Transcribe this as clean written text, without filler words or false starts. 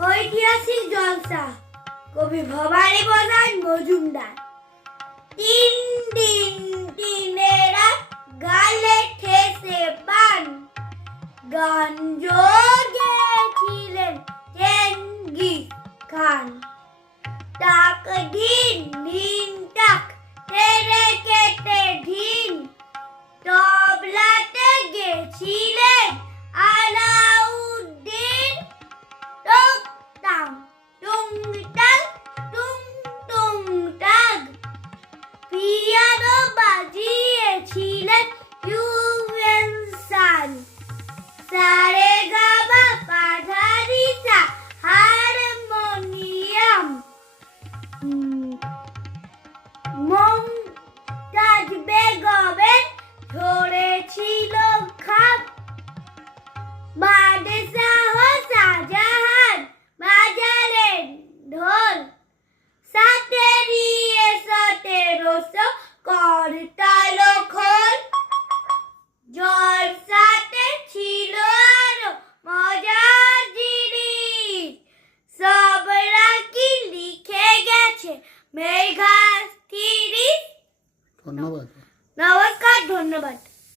ঐতিহাসিক জলসা কবি ভবানী প্রসাদ মজুমদার। তিন দিন তিনে রাত গালে ঠেসে পান, গান গেয়েছিলেন চেঙ্গিস খান। তাক দিন দিন তাক তেরে কেটে ঢিন, তবলাতে গেছিলেন আলাউদ্দিন। টুক টাং টুং টাং টুং টুং টাং, পিয়ানো বাজিয়েছিলেন ইউভেনসান। সারে গামা পাধানিসা হারমোনিয়াম, মমতাজ বেগমের ধরেছিল খাপ। বাদশাহ শাহজাহান বাজালেন ঢোল, 1700 করতাল খোল। জলসাতে ছিল আরো মজার জিনিস, সব রাকি লিখে গেছে মেঘা